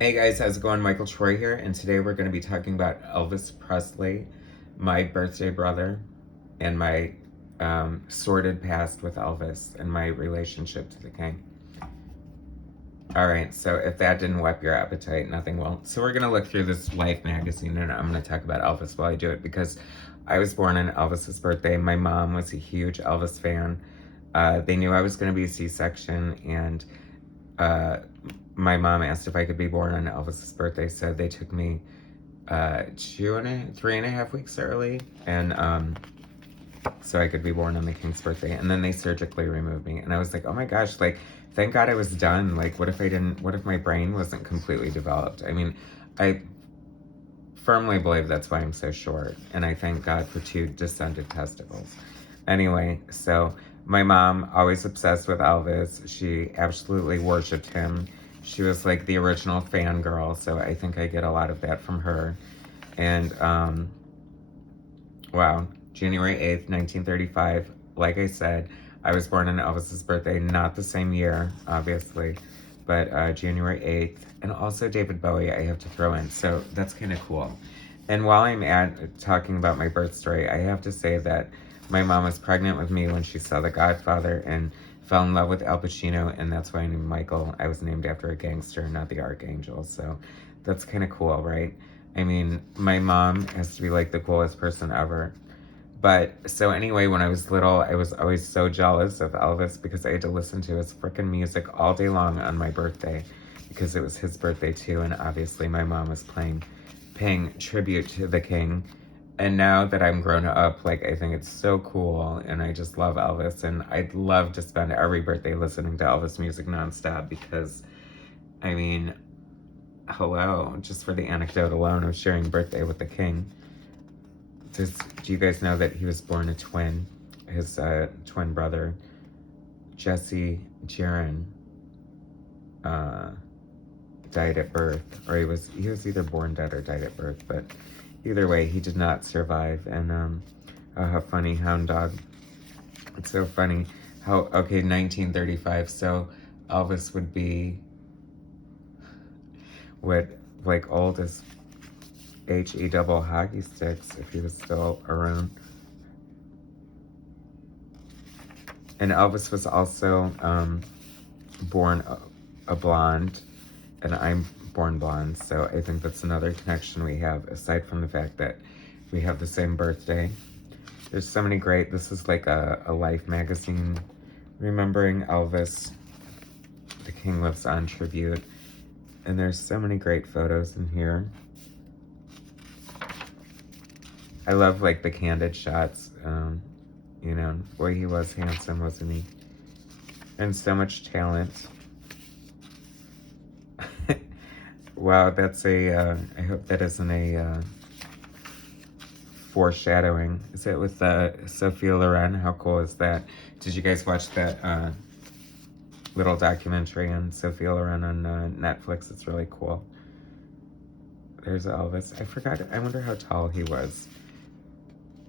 Hey guys, how's it going? Michael Troy here, and today we're going to be talking about Elvis Presley, my birthday brother, and my sordid past with Elvis and my relationship to the king. Alright, so if that didn't whet your appetite, nothing will. So we're going to look through this Life magazine, and I'm going to talk about Elvis while I do it because I was born on Elvis's birthday. My mom was a huge Elvis fan. They knew I was going to be a C-section, and uh, my mom asked if I could be born on Elvis's birthday, so they took me 3.5 weeks early, and so I could be born on the king's birthday. And then they surgically removed me, and I was like, oh my gosh, like, thank God I was done. Like, what if my brain wasn't completely developed? I mean, I firmly believe that's why I'm so short, and I thank God for 2 descended testicles. Anyway, so my mom, always obsessed with Elvis. She absolutely worshipped him. She was like the original fangirl, so I think I get a lot of that from her. And, wow, January 8th, 1935, like I said, I was born on Elvis's birthday, not the same year, obviously, but January 8th, and also David Bowie I have to throw in, so that's kind of cool. And while I'm talking about my birth story, I have to say that my mom was pregnant with me when she saw The Godfather and fell in love with Al Pacino, and that's why I named Michael. I was named after a gangster, not the Archangel, so that's kind of cool, right? I mean, my mom has to be like the coolest person ever. But so anyway, when I was little, I was always so jealous of Elvis because I had to listen to his freaking music all day long on my birthday because it was his birthday too, and obviously my mom was paying tribute to the king. And now that I'm grown up, like, I think it's so cool, and I just love Elvis, and I'd love to spend every birthday listening to Elvis music nonstop because, I mean, hello, just for the anecdote alone of sharing a birthday with the king. Do you guys know that he was born a twin? His twin brother, Jesse Jaron, uh, died at birth, or he was either born dead or died at birth, but either way, he did not survive. And how funny, hound dog. It's so funny how 1935. So Elvis would be what, like, old as HE double hockey sticks if he was still around. And Elvis was also born a blonde, and I'm born blonde, so I think that's another connection we have, aside from the fact that we have the same birthday. There's so many great, this is like a Life magazine, remembering Elvis, The King Lives On tribute, and there's so many great photos in here. I love, like, the candid shots. You know, boy, he was handsome, wasn't he? And so much talent. Wow, that's I hope that isn't a foreshadowing. Is it with Sophia Loren? How cool is that? Did you guys watch that little documentary on Sophia Loren on Netflix? It's really cool. There's Elvis. I forgot. I wonder how tall he was.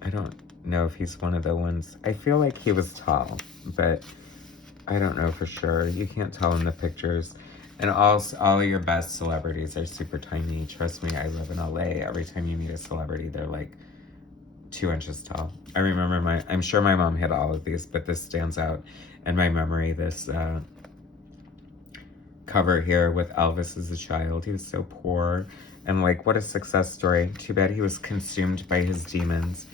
I don't know if he's one of the ones. I feel like he was tall, but I don't know for sure. You can't tell in the pictures. And all of your best celebrities are super tiny. Trust me, I live in LA. Every time you meet a celebrity, they're like 2 inches tall. I remember I'm sure my mom had all of these, but this stands out in my memory. This cover here with Elvis as a child. He was so poor, and like, what a success story. Too bad he was consumed by his demons.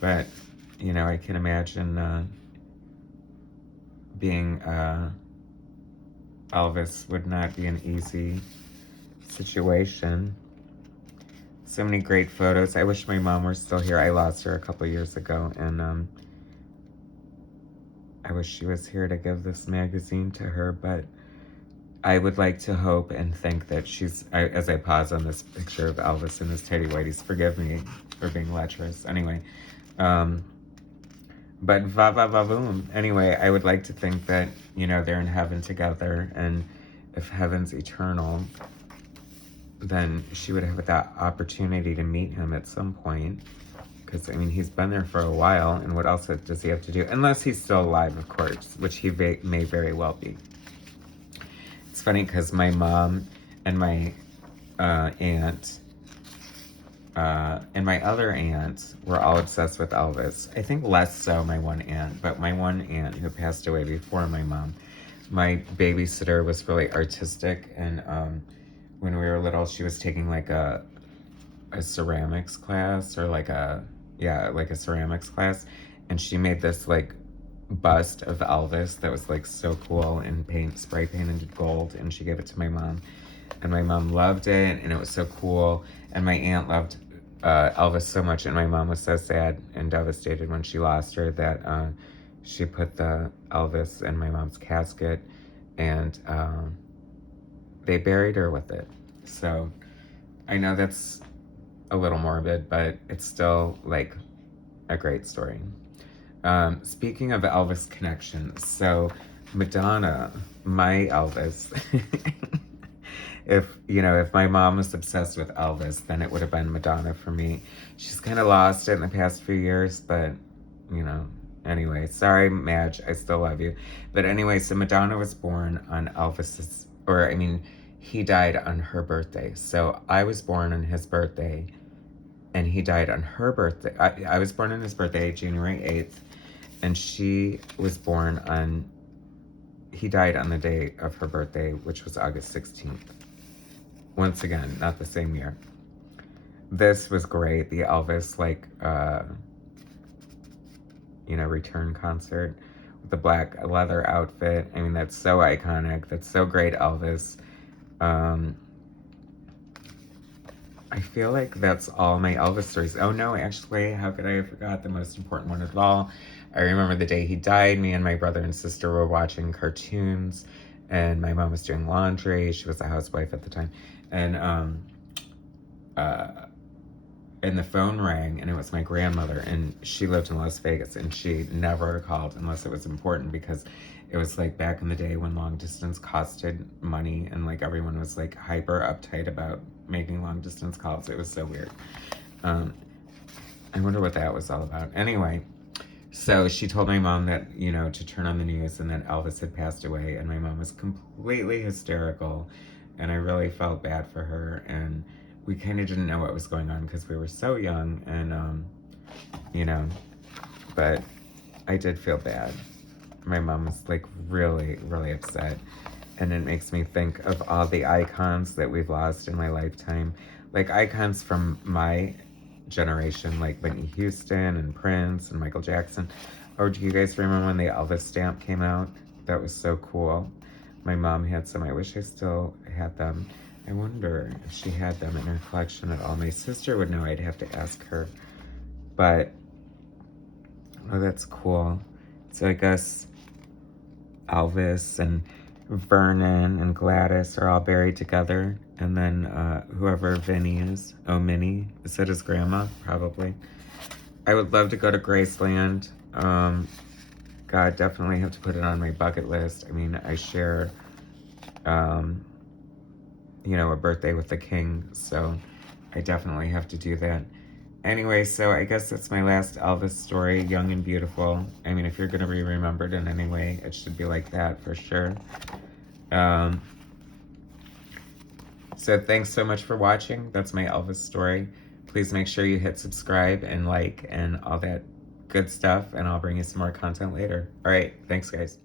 But, you know, I can imagine being Elvis would not be an easy situation. So many great photos. I wish my mom were still here. I lost her a couple years ago, and I wish she was here to give this magazine to her, but I would like to hope and think that as I pause on this picture of Elvis and his tighty whities, forgive me for being lecherous. Anyway, but va va va boom. Anyway, I would like to think that, you know, they're in heaven together, and if heaven's eternal, then she would have that opportunity to meet him at some point. Because, I mean, he's been there for a while, and what else does he have to do? Unless he's still alive, of course, which he may very well be. It's funny because my mom and my aunt and my other aunts were all obsessed with Elvis. I think less so my one aunt, but my one aunt who passed away before my mom, my babysitter was really artistic, and when we were little, she was taking like a ceramics class, or like like a ceramics class, and she made this like bust of Elvis that was like so cool, and spray painted gold, and she gave it to my mom, and my mom loved it, and it was so cool, and my aunt loved Elvis so much, and my mom was so sad and devastated when she lost her that she put the Elvis in my mom's casket, and they buried her with it. So I know that's a little morbid, but it's still like a great story. Speaking of Elvis connections, so Madonna, my Elvis, if my mom was obsessed with Elvis, then it would have been Madonna for me. She's kind of lost it in the past few years, but anyway, sorry, Madge, I still love you. But anyway, so Madonna was born on he died on her birthday. So I was born on his birthday, and he died on her birthday. I was born on his birthday, January 8th, and he died on the day of her birthday, which was August 16th. Once again, not the same year. This was great. The Elvis, return concert with the black leather outfit. I mean, that's so iconic. That's so great, Elvis. I feel like that's all my Elvis stories. Oh no, actually, how could I have forgot the most important one of all? I remember the day he died, me and my brother and sister were watching cartoons, and my mom was doing laundry. She was a housewife at the time. And the phone rang, and it was my grandmother, and she lived in Las Vegas, and she never called unless it was important, because it was like back in the day when long distance costed money, and like everyone was like hyper uptight about making long distance calls. It was so weird. I wonder what that was all about. Anyway, so she told my mom that, to turn on the news, and that Elvis had passed away, and my mom was completely hysterical, and I really felt bad for her, and we kind of didn't know what was going on because we were so young, and but I did feel bad. My mom was like really, really upset, and it makes me think of all the icons that we've lost in my lifetime, like icons from my generation, like Whitney Houston and Prince and Michael Jackson. Or do you guys remember when the Elvis stamp came out? That was so cool. My mom had some. I wish I still had them. I wonder if she had them in her collection at all. My sister would know. I'd have to ask her. But, oh, that's cool. So I guess Elvis and Vernon and Gladys are all buried together. And then whoever Vinny is, Minnie, is that his grandma? Probably. I would love to go to Graceland. God, definitely have to put it on my bucket list. I mean, I share, a birthday with the king, so I definitely have to do that. Anyway, so I guess that's my last Elvis story, Young and Beautiful. I mean, if you're going to be remembered in any way, it should be like that for sure. So thanks so much for watching. That's my Elvis story. Please make sure you hit subscribe and like and all that good stuff, and I'll bring you some more content later. All right, thanks guys.